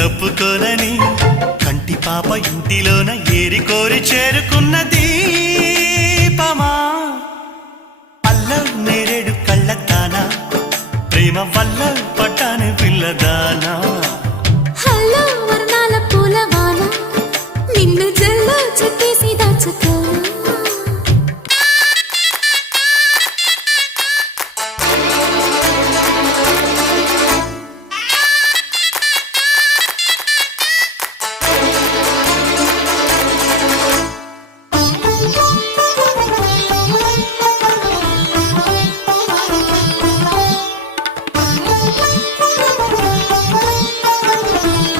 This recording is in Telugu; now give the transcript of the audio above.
తప్పుకోనని కంటి పాప ఇంటిలోన ఏరి కోరి చేరుకున్న దీపమా అల్లం నేరేడు కళ్ళతానా ప్రేమ వల్ల పట్టాను పిల్లదానా